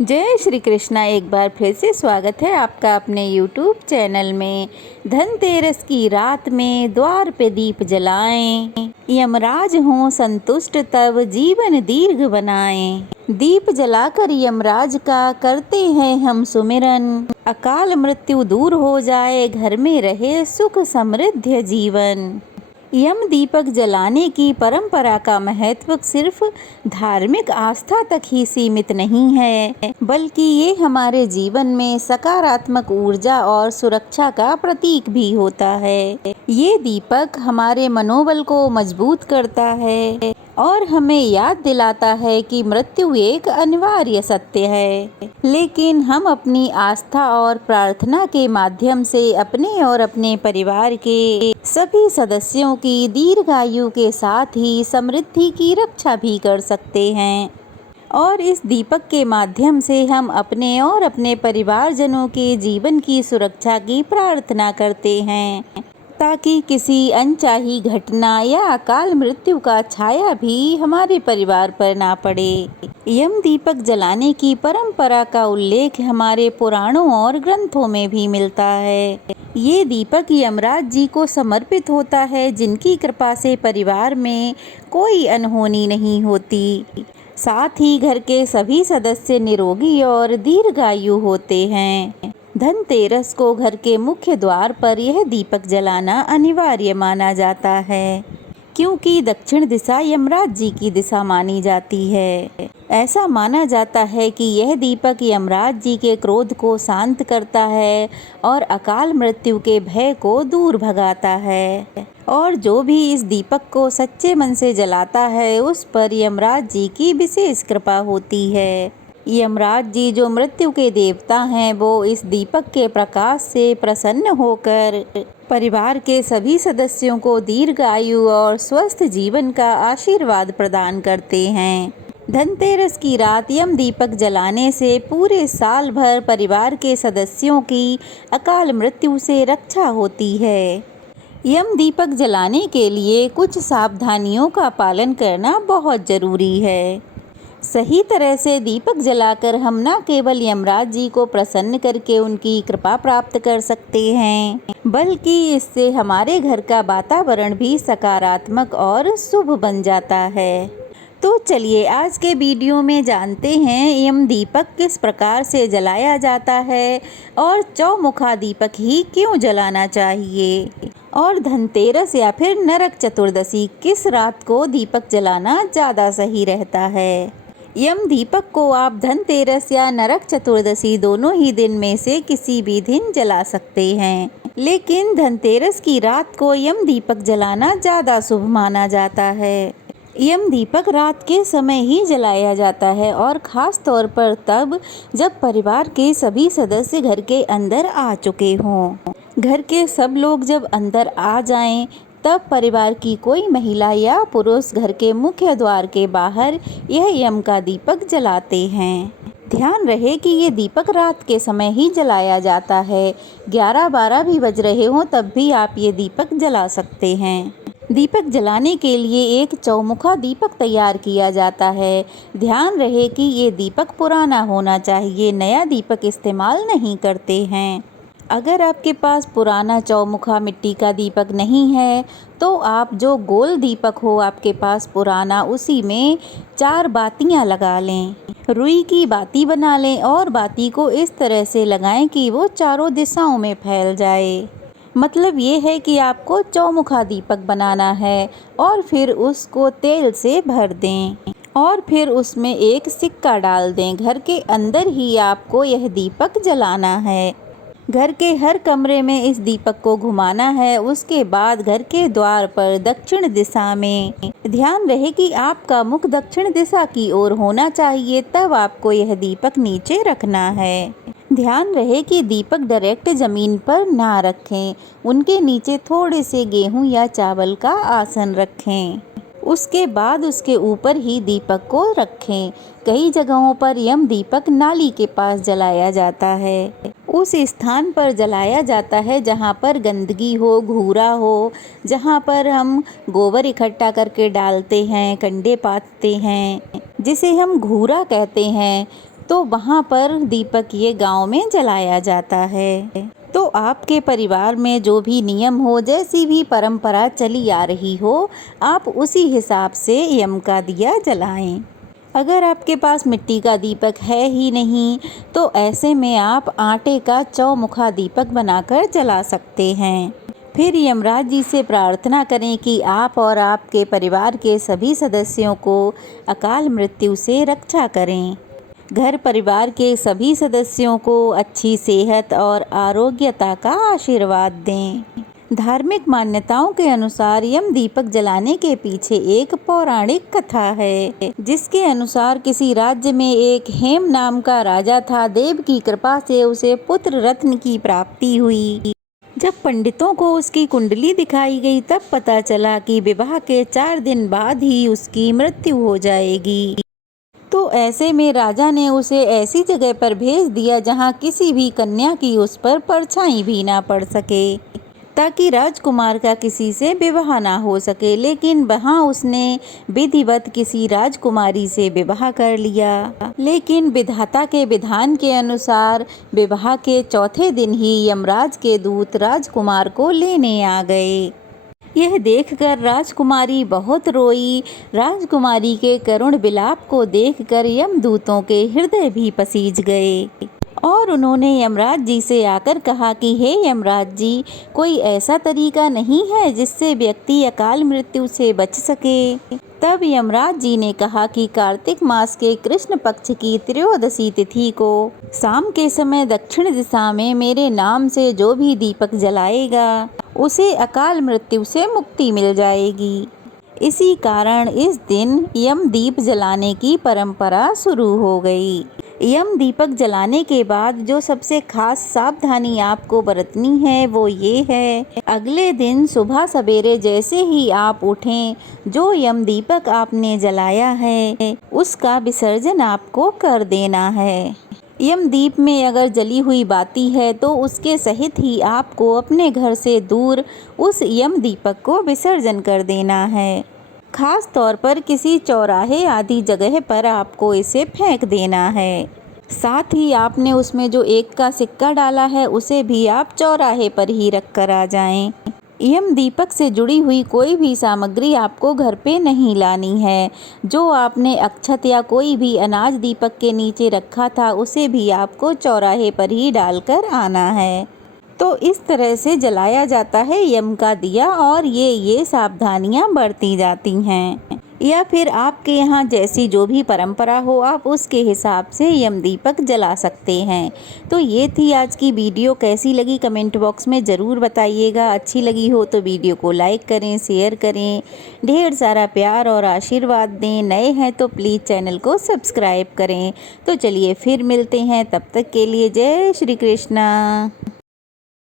जय श्री कृष्णा। एक बार फिर से स्वागत है आपका अपने YouTube चैनल में। धनतेरस की रात में द्वार पे दीप जलाएं, यमराज हों संतुष्ट तब जीवन दीर्घ बनाएं। दीप जलाकर यमराज का करते हैं हम सुमिरन, अकाल मृत्यु दूर हो जाए घर में रहे सुख समृद्ध जीवन। यम दीपक जलाने की परंपरा का महत्व सिर्फ धार्मिक आस्था तक ही सीमित नहीं है, बल्कि ये हमारे जीवन में सकारात्मक ऊर्जा और सुरक्षा का प्रतीक भी होता है। ये दीपक हमारे मनोबल को मजबूत करता है और हमें याद दिलाता है कि मृत्यु एक अनिवार्य सत्य है, लेकिन हम अपनी आस्था और प्रार्थना के माध्यम से अपने और अपने परिवार के सभी सदस्यों की दीर्घायु के साथ ही समृद्धि की रक्षा भी कर सकते हैं। और इस दीपक के माध्यम से हम अपने और अपने परिवारजनों के जीवन की सुरक्षा की प्रार्थना करते हैं, ताकि किसी अनचाही घटना या अकाल मृत्यु का छाया भी हमारे परिवार पर ना पड़े। यम दीपक जलाने की परंपरा का उल्लेख हमारे पुराणों और ग्रंथों में भी मिलता है। ये दीपक यमराज जी को समर्पित होता है, जिनकी कृपा से परिवार में कोई अनहोनी नहीं होती। साथ ही घर के सभी सदस्य निरोगी और दीर्घायु होते हैं। धनतेरस को घर के मुख्य द्वार पर यह दीपक जलाना अनिवार्य माना जाता है, क्योंकि दक्षिण दिशा यमराज जी की दिशा मानी जाती है। ऐसा माना जाता है कि यह दीपक यमराज जी के क्रोध को शांत करता है और अकाल मृत्यु के भय को दूर भगाता है। और जो भी इस दीपक को सच्चे मन से जलाता है, उस पर यमराज जी की विशेष कृपा होती है। यमराज जी जो मृत्यु के देवता हैं, वो इस दीपक के प्रकाश से प्रसन्न होकर परिवार के सभी सदस्यों को दीर्घ आयु और स्वस्थ जीवन का आशीर्वाद प्रदान करते हैं। धनतेरस की रात यम दीपक जलाने से पूरे साल भर परिवार के सदस्यों की अकाल मृत्यु से रक्षा होती है। यम दीपक जलाने के लिए कुछ सावधानियों का पालन करना बहुत जरूरी है। सही तरह से दीपक जलाकर हम न केवल यमराज जी को प्रसन्न करके उनकी कृपा प्राप्त कर सकते हैं, बल्कि इससे हमारे घर का वातावरण भी सकारात्मक और शुभ बन जाता है। तो चलिए आज के वीडियो में जानते हैं यम दीपक किस प्रकार से जलाया जाता है और चौमुखा दीपक ही क्यों जलाना चाहिए, और धनतेरस या फिर नरक चतुर्दशी किस रात को दीपक जलाना ज़्यादा सही रहता है। यम दीपक को आप धनतेरस या नरक चतुर्दशी दोनों ही दिन में से किसी भी दिन जला सकते हैं, लेकिन धनतेरस की रात को यम दीपक जलाना ज़्यादा शुभ माना जाता है। यम दीपक रात के समय ही जलाया जाता है, और ख़ास तौर पर तब जब परिवार के सभी सदस्य घर के अंदर आ चुके हों। घर के सब लोग जब अंदर आ जाएं, तब परिवार की कोई महिला या पुरुष घर के मुख्य द्वार के बाहर यह यम का दीपक जलाते हैं। ध्यान रहे कि ये दीपक रात के समय ही जलाया जाता है। 11-12 भी बज रहे हों तब भी आप ये दीपक जला सकते हैं। दीपक जलाने के लिए एक चौमुखा दीपक तैयार किया जाता है। ध्यान रहे कि ये दीपक पुराना होना चाहिए, नया दीपक इस्तेमाल नहीं करते हैं। अगर आपके पास पुराना चौमुखा मिट्टी का दीपक नहीं है, तो आप जो गोल दीपक हो आपके पास पुराना, उसी में 4 बातियां लगा लें। रुई की बाती बना लें और बाती को इस तरह से लगाएं कि वो चारों दिशाओं में फैल जाए। मतलब ये है कि आपको चौमुखा दीपक बनाना है, और फिर उसको तेल से भर दें और फिर उसमें एक सिक्का डाल दें। घर के अंदर ही आपको यह दीपक जलाना है। घर के हर कमरे में इस दीपक को घुमाना है। उसके बाद घर के द्वार पर दक्षिण दिशा में, ध्यान रहे कि आपका मुख दक्षिण दिशा की ओर होना चाहिए, तब आपको यह दीपक नीचे रखना है। ध्यान रहे कि दीपक डायरेक्ट जमीन पर ना रखें, उनके नीचे थोड़े से गेहूं या चावल का आसन रखें। उसके बाद उसके ऊपर ही दीपक को रखें। कई जगहों पर यम दीपक नाली के पास जलाया जाता है। उस स्थान पर जलाया जाता है जहाँ पर गंदगी हो, घूरा हो, जहाँ पर हम गोबर इकट्ठा करके डालते हैं, कंडे पाथते हैं, जिसे हम घूरा कहते हैं। तो वहाँ पर दीपक ये गांव में जलाया जाता है। तो आपके परिवार में जो भी नियम हो, जैसी भी परंपरा चली आ रही हो, आप उसी हिसाब से यम का दिया जलाएं। अगर आपके पास मिट्टी का दीपक है ही नहीं तो ऐसे में आप आटे का चौमुखा दीपक बनाकर जला सकते हैं। फिर यमराज जी से प्रार्थना करें कि आप और आपके परिवार के सभी सदस्यों को अकाल मृत्यु से रक्षा करें। घर परिवार के सभी सदस्यों को अच्छी सेहत और आरोग्यता का आशीर्वाद दें। धार्मिक मान्यताओं के अनुसार यम दीपक जलाने के पीछे एक पौराणिक कथा है, जिसके अनुसार किसी राज्य में एक हेम नाम का राजा था। देव की कृपा से उसे पुत्र रत्न की प्राप्ति हुई। जब पंडितों को उसकी कुंडली दिखाई गई तब पता चला कि विवाह के 4 दिन बाद ही उसकी मृत्यु हो जाएगी। तो ऐसे में राजा ने उसे ऐसी जगह पर भेज दिया जहाँ किसी भी कन्या की उस पर परछाई भी ना पड़ सके, ताकि राजकुमार का किसी से विवाह ना हो सके। लेकिन वहाँ उसने विधिवत किसी राजकुमारी से विवाह कर लिया। लेकिन विधाता के विधान के अनुसार विवाह के चौथे दिन ही यमराज के दूत राजकुमार को लेने आ गए। यह देखकर राजकुमारी बहुत रोई। राजकुमारी के करुण विलाप को देखकर यमदूतों के हृदय भी पसीज गए और उन्होंने यमराज जी से आकर कहा कि हे यमराज जी, कोई ऐसा तरीका नहीं है जिससे व्यक्ति अकाल मृत्यु से बच सके। तब यमराज जी ने कहा कि कार्तिक मास के कृष्ण पक्ष की त्रयोदशी तिथि को शाम के समय दक्षिण दिशा में मेरे नाम से जो भी दीपक जलाएगा उसे अकाल मृत्यु से मुक्ति मिल जाएगी। इसी कारण इस दिन यम दीप जलाने की परंपरा शुरू हो गई। यम दीपक जलाने के बाद जो सबसे खास सावधानी आपको बरतनी है वो ये है, अगले दिन सुबह सवेरे जैसे ही आप उठें, जो यम दीपक आपने जलाया है उसका विसर्जन आपको कर देना है। यम दीप में अगर जली हुई बाती है तो उसके सहित ही आपको अपने घर से दूर उस यम दीपक को विसर्जन कर देना है। खास तौर पर किसी चौराहे आदि जगह पर आपको इसे फेंक देना है। साथ ही आपने उसमें जो 1 का सिक्का डाला है उसे भी आप चौराहे पर ही रख कर आ जाएं। यम दीपक से जुड़ी हुई कोई भी सामग्री आपको घर पे नहीं लानी है। जो आपने अक्षत या कोई भी अनाज दीपक के नीचे रखा था उसे भी आपको चौराहे पर ही डालकर आना है। तो इस तरह से जलाया जाता है यम का दिया और ये सावधानियां बरती जाती हैं। या फिर आपके यहाँ जैसी जो भी परंपरा हो आप उसके हिसाब से यम दीपक जला सकते हैं। तो ये थी आज की वीडियो। कैसी लगी कमेंट बॉक्स में ज़रूर बताइएगा। अच्छी लगी हो तो वीडियो को लाइक करें, शेयर करें, ढेर सारा प्यार और आशीर्वाद दें। नए हैं तो प्लीज़ चैनल को सब्सक्राइब करें। तो चलिए फिर मिलते हैं, तब तक के लिए जय श्री कृष्णा।